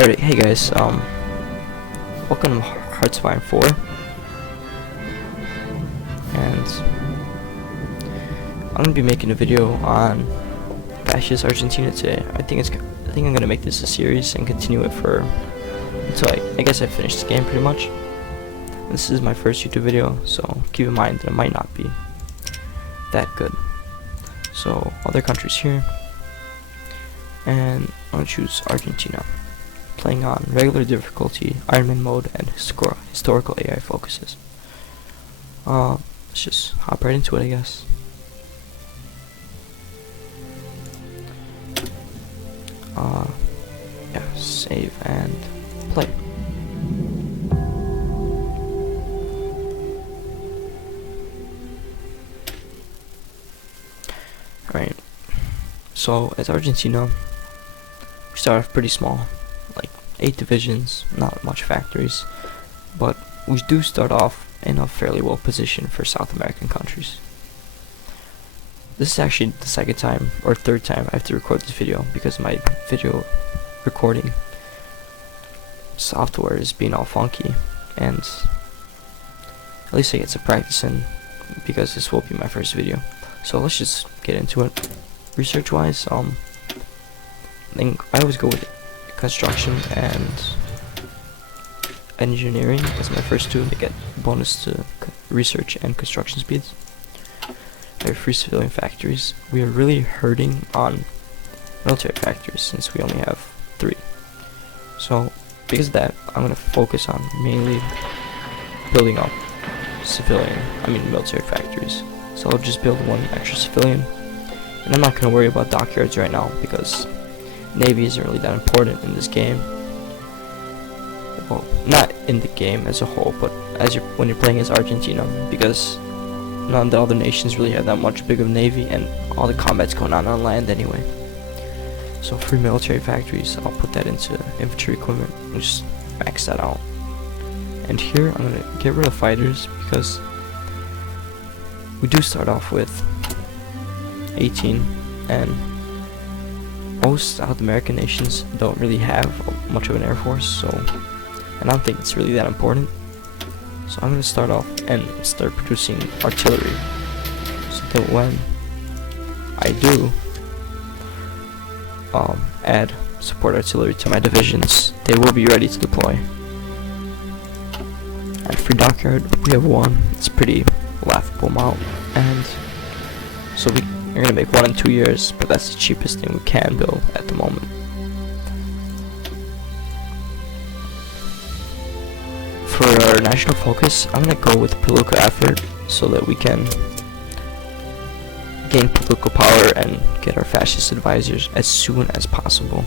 Alright, hey guys, welcome to Hearts of Iron 4, and I'm gonna be making a video on Fascist Argentina today. I think I'm gonna make this a series and continue it until I guess I finish the game pretty much. This is my first YouTube video, so keep in mind that it might not be that good. So other countries here, and I'm gonna choose Argentina. Playing on regular difficulty, Ironman mode, and historical AI focuses. Let's just hop right into it, I guess. Yeah, save and play. Alright, so as Argentina, we start off pretty small. 8 divisions, not much factories, but we do start off in a fairly well position for South American countries. This is actually the second time or third time I have to record this video because my video recording software is being all funky, and at least I get some practice in because this will be my first video. So let's just get into it. Research wise, I think I always go with construction and engineering as my first two to get bonus to research and construction speeds. I have 3 civilian factories. We are really hurting on military factories since we only have 3. So because of that, I'm going to focus on mainly building up military factories. So I'll just build 1 extra civilian, and I'm not going to worry about dockyards right now because Navy isn't really that important in this game. Well, not in the game as a whole, but when you're playing as Argentina, because none of the other nations really have that much big of a navy, and all the combat's going on land anyway. So 3 military factories, I'll put that into infantry equipment and just max that out. And here I'm gonna get rid of fighters because we do start off with 18, and most South American nations don't really have much of an air force, and I don't think it's really that important. So I'm going to start off and start producing artillery, so that when I do add support artillery to my divisions, they will be ready to deploy. And for dockyard, we have 1. It's a pretty laughable amount, and so we're gonna make 1 in 2 years, but that's the cheapest thing we can build at the moment. For our national focus, I'm gonna go with political effort so that we can gain political power and get our fascist advisors as soon as possible.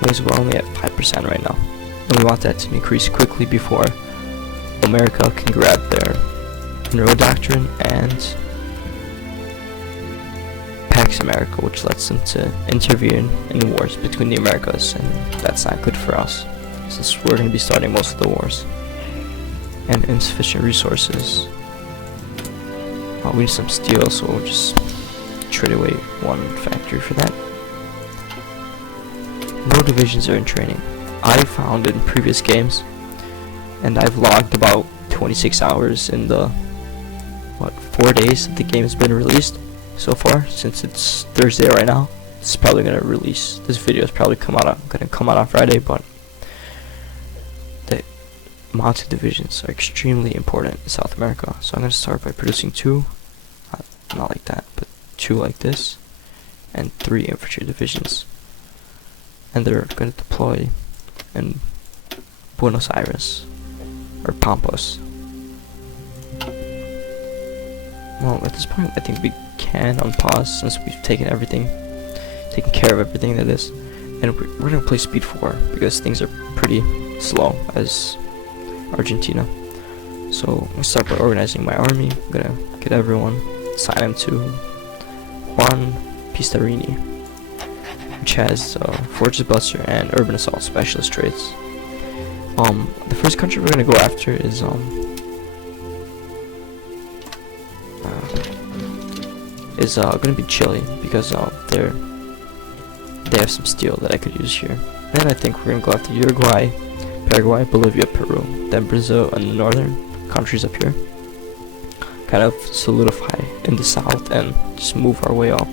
Because we're only at 5% right now, and we want that to increase quickly before America can grab their Monroe Doctrine and Pax America, which lets them to intervene in wars between the Americas, and that's not good for us since we're going to be starting most of the wars. And insufficient resources. We need some steel, so we'll just trade away 1 factory for that. No divisions are in training. I found in previous games, and I've logged about 26 hours in the 4 days that the game has been released so far. Since it's Thursday right now, it's probably gonna release. This video is probably gonna come out on Friday, but the mounted divisions are extremely important in South America. So I'm gonna start by producing 2, not like that, but 2 like this, and 3 infantry divisions, and they're gonna deploy in Buenos Aires or Pampas. Well, at this point, I think we can unpause since we've taken care of everything that is, and we're gonna play speed 4 because things are pretty slow as Argentina. So I'm gonna start by organizing my army. I'm gonna get everyone, assign them to Juan Pistarini, which has Fortress Buster and Urban Assault Specialist traits. The first country we're gonna go after is gonna be Chile because they're they have some steel that I could use here. Then I think we're gonna go after Uruguay, Paraguay, Bolivia, Peru, then Brazil and the northern countries up here. Kind of solidify in the south and just move our way up.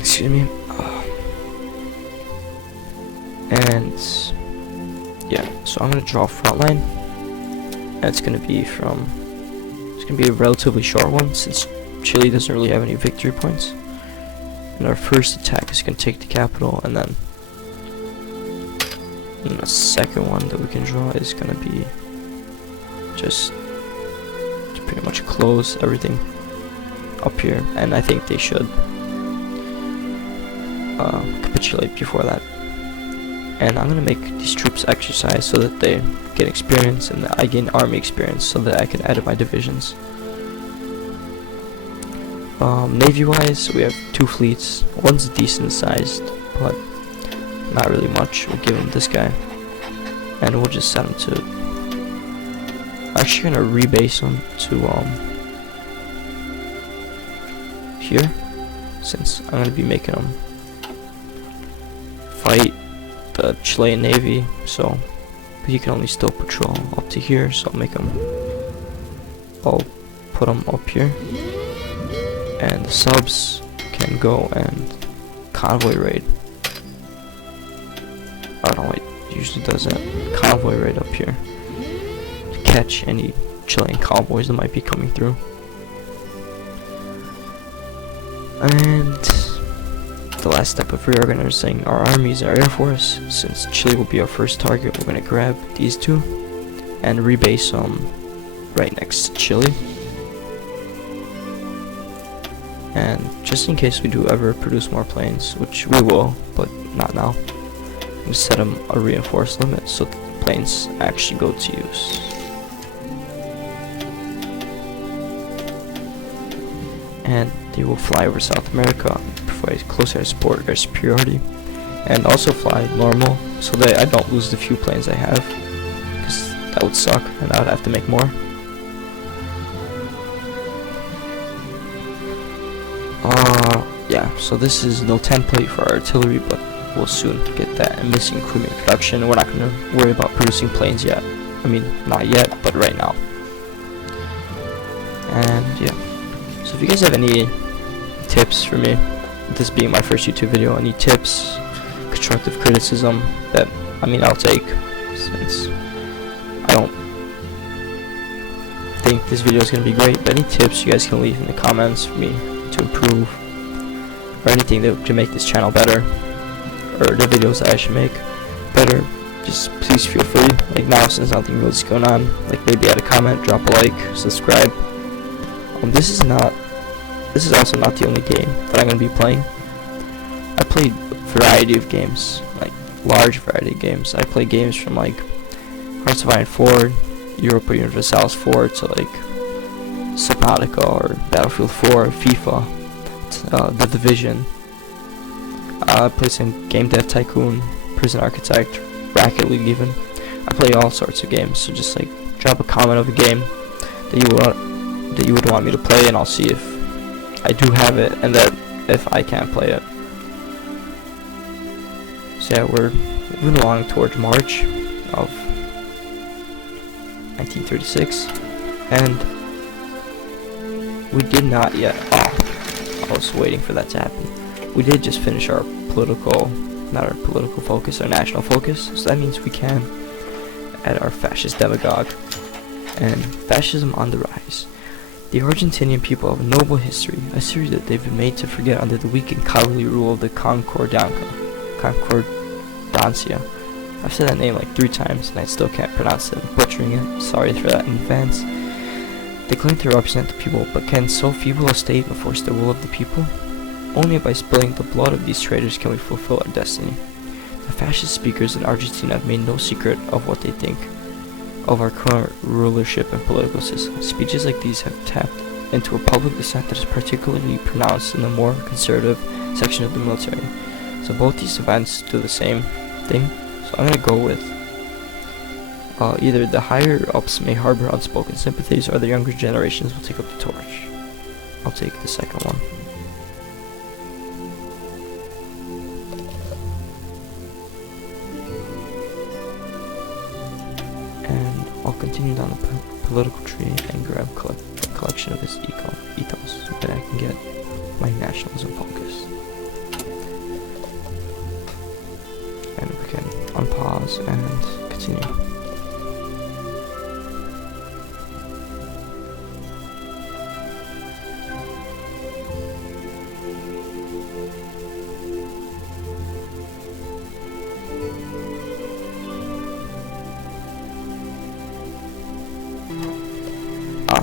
Excuse me. And yeah, so I'm gonna draw a front line. And it's gonna be a relatively short one since Chile doesn't really have any victory points. And our first attack is gonna take the capital, and then the second one that we can draw is gonna be just to pretty much close everything up here, and I think they should capitulate before that. And I'm gonna make these troops exercise so that they get experience, and that I gain army experience so that I can add to my divisions. Navy wise, we have 2 fleets. One's decent sized, but not really much. We'll give him this guy, and we'll just set him to. I'm actually gonna rebase him to here, since I'm gonna be making him fight the Chilean Navy, so he can only still patrol up to here. So I'll put him up here, and the subs can go and convoy raid. Oh no, it usually does that. Convoy raid up here to catch any Chilean convoys that might be coming through. And the last step of reorganizing our armies, our air force, since Chile will be our first target, we're gonna grab these 2 and rebase them right next to Chile. And just in case we do ever produce more planes, which we will, but not now, we set them a reinforced limit so that the planes actually go to use. And they will fly over South America, provide close air support, air superiority, and also fly normal so that I don't lose the few planes I have, because that would suck and I would have to make more. Yeah, so this is no template for artillery, but we'll soon get that. And missing equipment production, we're not going to worry about producing planes yet. I mean, not yet, but right now. And yeah, so if you guys have any tips for me, this being my first YouTube video, any tips, constructive criticism, that, I mean, I'll take, since I don't think this video is going to be great, but any tips you guys can leave in the comments for me to improve, or anything that can make this channel better, or the videos that I should make better, just please feel free. Like now, since nothing really is going on, like maybe add a comment, drop a like, subscribe. This is also not the only game that I'm going to be playing. I play a variety of games, like large variety of games. I play games from like Hearts of Iron 4, Europa Universalis 4 to like Subnautica or Battlefield 4, FIFA, The Division. I play some Game Dev Tycoon, Prison Architect, Rocket League even. I play all sorts of games, so just like drop a comment of a game that you would want me to play, and I'll see if I do have it and that if I can play it. So yeah, we're moving along towards March of 1936, and we did not yet. I was waiting for that to happen. We did just finish our our national focus, so that means we can add our fascist demagogue. And fascism on the rise. The Argentinian people have a noble history, a history that they've been made to forget under the weak and cowardly rule of the Concordancia. I've said that name like 3 times and I still can't pronounce it. I'm butchering it. Sorry for that in advance. They claim to represent the people, but can so feeble a state enforce the will of the people? Only by spilling the blood of these traitors can we fulfill our destiny. The fascist speakers in Argentina have made no secret of what they think of our current rulership and political system. Speeches like these have tapped into a public dissent that is particularly pronounced in the more conservative section of the military. So both these events do the same thing. So I'm going to go with either the higher ups may harbor unspoken sympathies, or the younger generations will take up the torch. I'll take the second one. continue down the political tree and grab a collection of his ethos so that I can get my nationalism focus. And we can unpause and continue.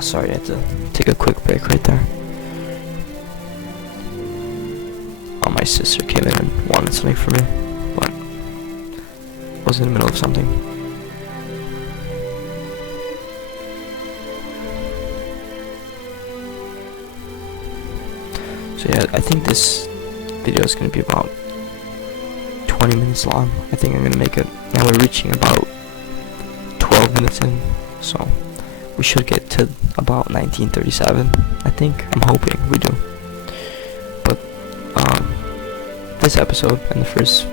Sorry, I had to take a quick break right there. My sister came in and wanted something from me, but was in the middle of something. So yeah, I think this video is going to be about 20 minutes long. I think I'm going to make it. Now we're reaching about 12 minutes in, so we should get to about 1937, I think. I'm hoping we do. But this episode and the first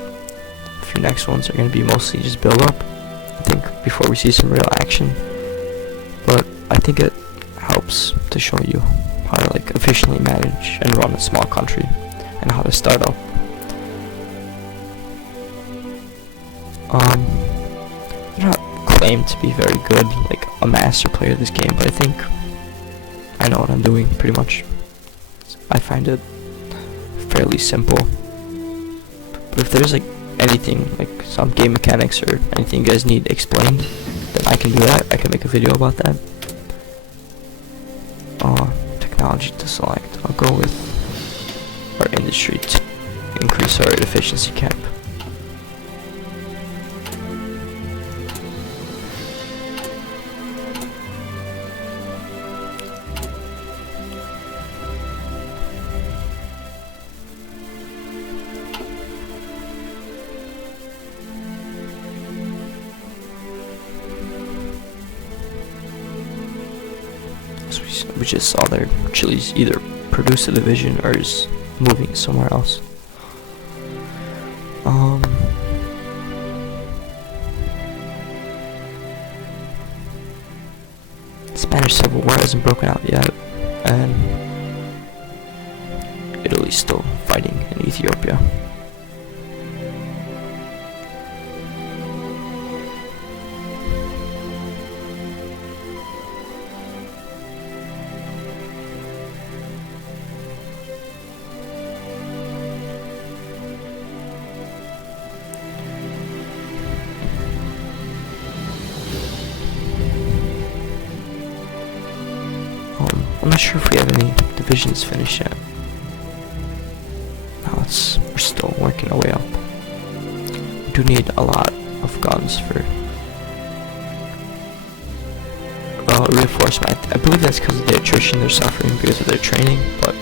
few next ones are going to be mostly just build up, I think, before we see some real action. But I think it helps to show you how to like efficiently manage and run a small country and how to start up. I'm not claim to be very good, like a master player of this game, but I think I know what I'm doing pretty much. I find it fairly simple. But if there's like anything, like some game mechanics or anything you guys need explained, then I can do that. I can make a video about that. Technology to select. I'll go with our industry to increase our efficiency cap. We just saw there Chile's either produced a division or is moving somewhere else. Spanish Civil War hasn't broken out yet, and Italy's still fighting in Ethiopia. I'm not sure if we have any divisions finished yet. No, we're still working our way up. We do need a lot of guns for reinforcement. I believe that's because of the attrition they're suffering because of their training, but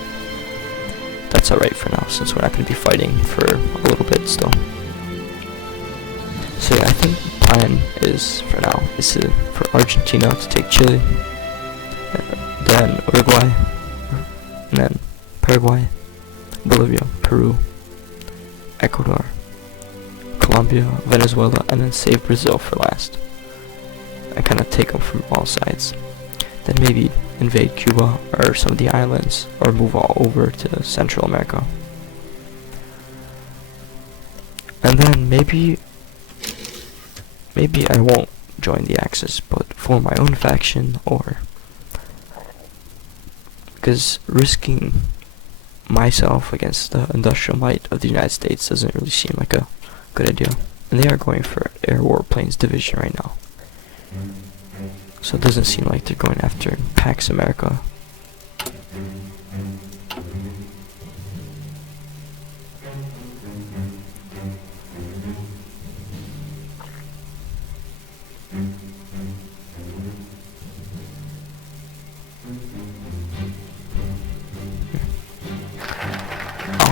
that's alright for now since we're not going to be fighting for a little bit still. So yeah, I think the plan is for now is for Argentina to take Chile, then Uruguay, and then Paraguay, Bolivia, Peru, Ecuador, Colombia, Venezuela, and then save Brazil for last. I kind of take them from all sides. Then maybe invade Cuba or some of the islands, or move all over to Central America. And then maybe I won't join the Axis, but form my own faction, or because risking myself against the industrial might of the United States doesn't really seem like a good idea. And they are going for Air Warplanes Division right now. So it doesn't seem like they're going after Pax America.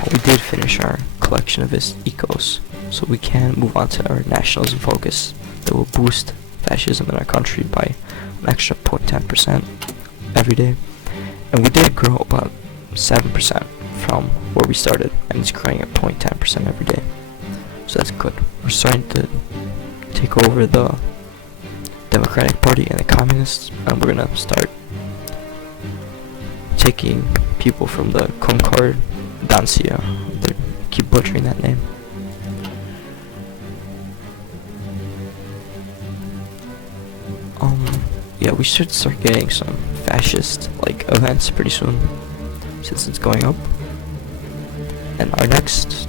We did finish our collection of his ecos, so we can move on to our nationalism focus that will boost fascism in our country by an extra 0.10% every day. And we did grow about 7% from where we started, and it's growing at 0.10% every day. So that's good. We're starting to take over the Democratic Party and the Communists, and we're gonna start taking people from the Concordancia. They keep butchering that name. Yeah, we should start getting some fascist like events pretty soon, since it's going up. And our next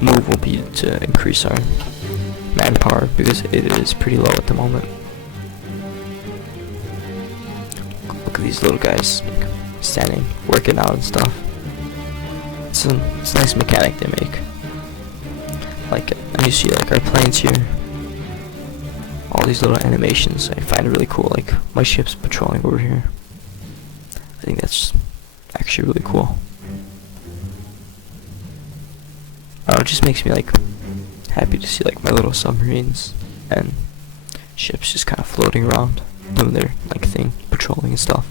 move will be to increase our manpower, because it is pretty low at the moment. Look at these little guys standing, working out and stuff. It's a nice mechanic they make. Like, and you see like our planes here. All these little animations, I find it really cool. Like my ship's patrolling over here. I think that's actually really cool. It just makes me like happy to see like my little submarines and ships just kind of floating around, doing their like thing, patrolling and stuff.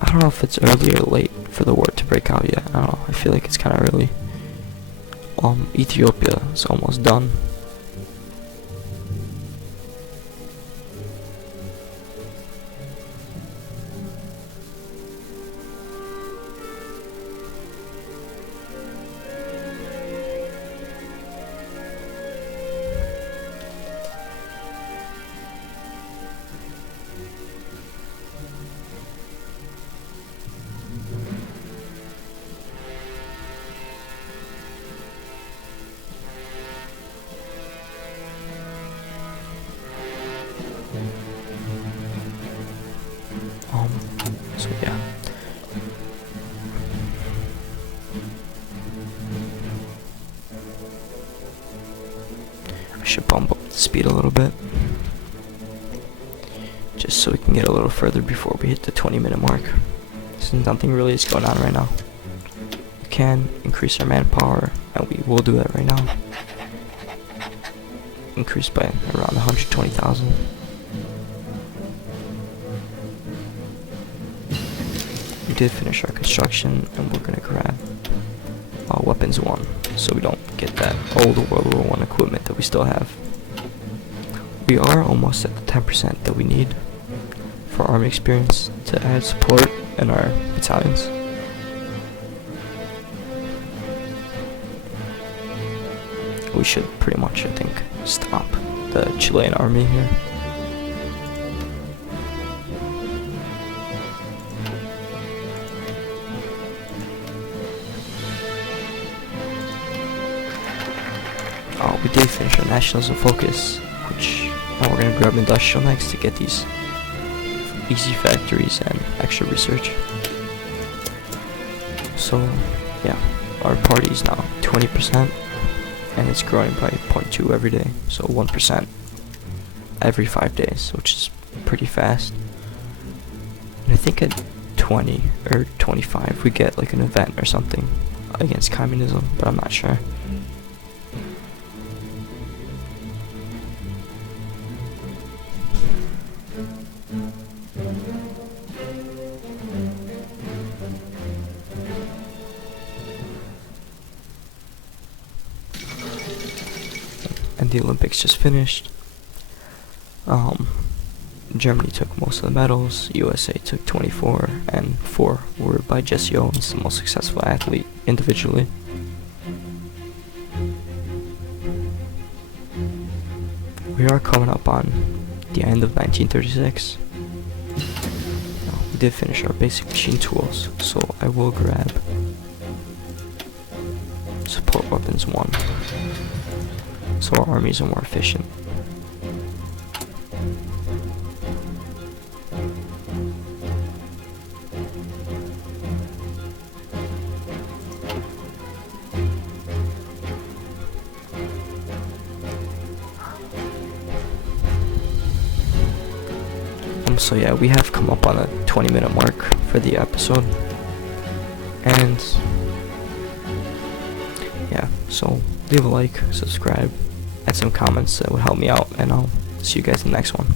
I don't know if it's early or late for the war to break out yet. I don't know. I feel like it's kind of early. Ethiopia is almost done. So yeah. I should bump up the speed a little bit, just so we can get a little further before we hit the 20-minute mark. Since nothing really is going on right now. We can increase our manpower, and we will do that right now. Increase by around 120,000. We did finish our construction, and we're gonna grab weapons 1, so we don't get that old World War I equipment that we still have. We are almost at the 10% that we need for army experience to add support in our battalions. We should pretty much, I think, stop the Chilean army here. We did finish our nationalism focus, which now we're gonna grab industrial next to get these easy factories and extra research. So yeah, our party is now 20%, and it's growing by 0.2 every day, so 1% every 5 days, which is pretty fast. And I think at 20 or 25 we get like an event or something against communism, but I'm not sure. And the Olympics just finished. Germany took most of the medals, USA took 24, and 4 were by Jesse Owens, the most successful athlete individually. We are coming up on the end of 1936. We did finish our basic machine tools, so I will grab support weapons 1, so our armies are more efficient. So yeah, we have come up on a 20-minute mark for the episode, and yeah, so leave a like, subscribe, add some comments, that would help me out, and I'll see you guys in the next one.